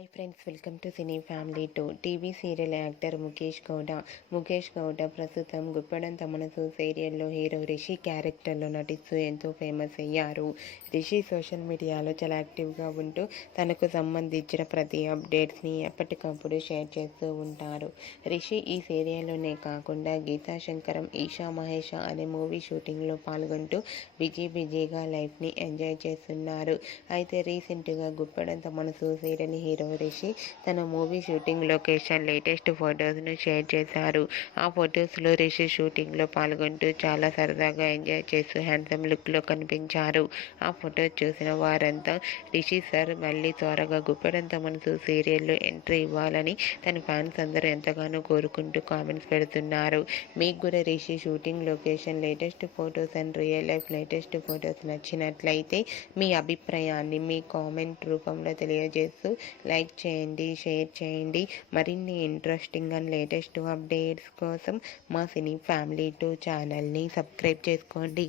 Hi friends, welcome to cine family two. TV serial actor Mukesh Gowda ప్రస్తుతం గుప్పెడంత మనసు సీరియల్లో hero Rishi క్యారెక్టర్లో నటిస్తూ ఎంతో ఫేమస్ అయ్యారు. రిషి సోషల్ మీడియాలో చాలా యాక్టివ్గా ఉంటూ తనకు సంబంధించిన ప్రతి అప్డేట్స్ని ఎప్పటికప్పుడు షేర్ చేస్తూ ఉంటారు. రిషి ఈ సీరియల్లోనే కాకుండా గీతా శంకరం, ఈషా మహేష అనే మూవీ షూటింగ్లో పాల్గొంటూ బిజీగా లైఫ్ని ఎంజాయ్ చేస్తున్నారు. అయితే రీసెంట్గా గుప్పెడంత మనసు సీరియల్ హీరో రిషి తన మూవీ షూటింగ్ లొకేషన్ లేటెస్ట్ ఫొటోస్ను షేర్ చేశారు. ఆ ఫొటోస్లో రిషి షూటింగ్లో పాల్గొంటూ చాలా సరదాగా ఎంజాయ్ చేస్తూ హ్యాండ్సమ్ లుక్లో కనిపించారు. ఆ ఫొటోస్ చూసిన వారంతా రిషి సార్ మళ్ళీ త్వరగా గుప్పెడంత మనసు సీరియల్లో ఎంట్రీ ఇవ్వాలని తన ఫ్యాన్స్ అందరూ ఎంతగానో కోరుకుంటూ కామెంట్స్ పెడుతున్నారు. మీకు కూడా Rishi shooting location latest photos and real life latest photos నచ్చినట్లయితే మీ అభిప్రాయాన్ని మీ కామెంట్ రూపంలో తెలియజేస్తూ లైక్ చేయండి, షేర్ చేయండి. మరిన్ని ఇంట్రెస్టింగ్ అండ్ లేటెస్ట్ అప్డేట్స్ కోసం మా సినీ ఫ్యామిలీ 2 ఛానల్ని సబ్స్క్రైబ్ చేసుకోండి.